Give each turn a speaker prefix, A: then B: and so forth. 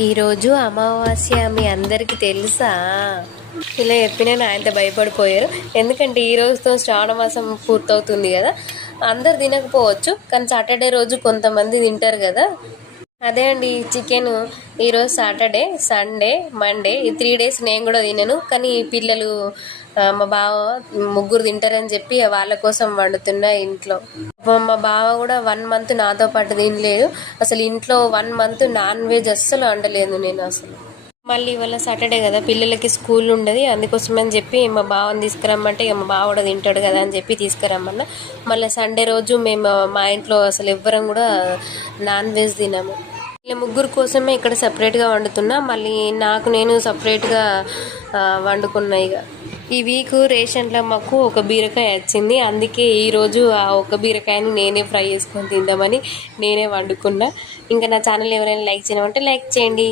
A: ఈరోజు అమావాస్య మీ అందరికీ తెలుసా? ఇలా చెప్పిన ఆయనతో భయపడిపోయారు. ఎందుకంటే ఈ రోజుతో శ్రావణ మాసం పూర్తవుతుంది కదా. అందరు తినకపోవచ్చు కానీ సాటర్డే రోజు కొంతమంది తింటారు కదా. అదే అండి చికెన్. ఈరోజు సాటర్డే సండే మండే. ఈ త్రీ డేస్ నేను కూడా తినను. కానీ పిల్లలు మా బావ ముగ్గురు తింటారని చెప్పి వాళ్ళ కోసం వండుతున్నా ఇంట్లో. మా బావ కూడా వన్ మంత్ నాతో పాటు తినలేదు. అసలు ఇంట్లో వన్ మంత్ నాన్ వెజ్ అస్సలు వండలేదు నేను అసలు. మళ్ళీ ఇవాళ సాటర్డే కదా పిల్లలకి స్కూల్ ఉండదు. అందుకోసం అని చెప్పి మా బావని తీసుకురమ్మంటే ఇక మా బావ కూడా తింటాడు కదా అని చెప్పి తీసుకురమ్మన్నా. మళ్ళీ సండే రోజు మేము మా ఇంట్లో అసలు ఎవ్వరం కూడా నాన్ వెజ్ తినము. ఇలా ముగ్గురు కోసమే ఇక్కడ సపరేట్గా వండుతున్నా. మళ్ళీ నాకు నేను సపరేట్గా వండుకున్నా ఇక. ఈ వీక్ రేషన్లో మాకు ఒక బీరకాయ వచ్చింది. అందుకే ఈరోజు ఆ ఒక బీరకాయని నేనే ఫ్రై చేసుకొని తిందామని నేనే వండుకున్నా. ఇంకా నా ఛానల్ ఎవరైనా లైక్ చేయమంటే లైక్ చేయండి.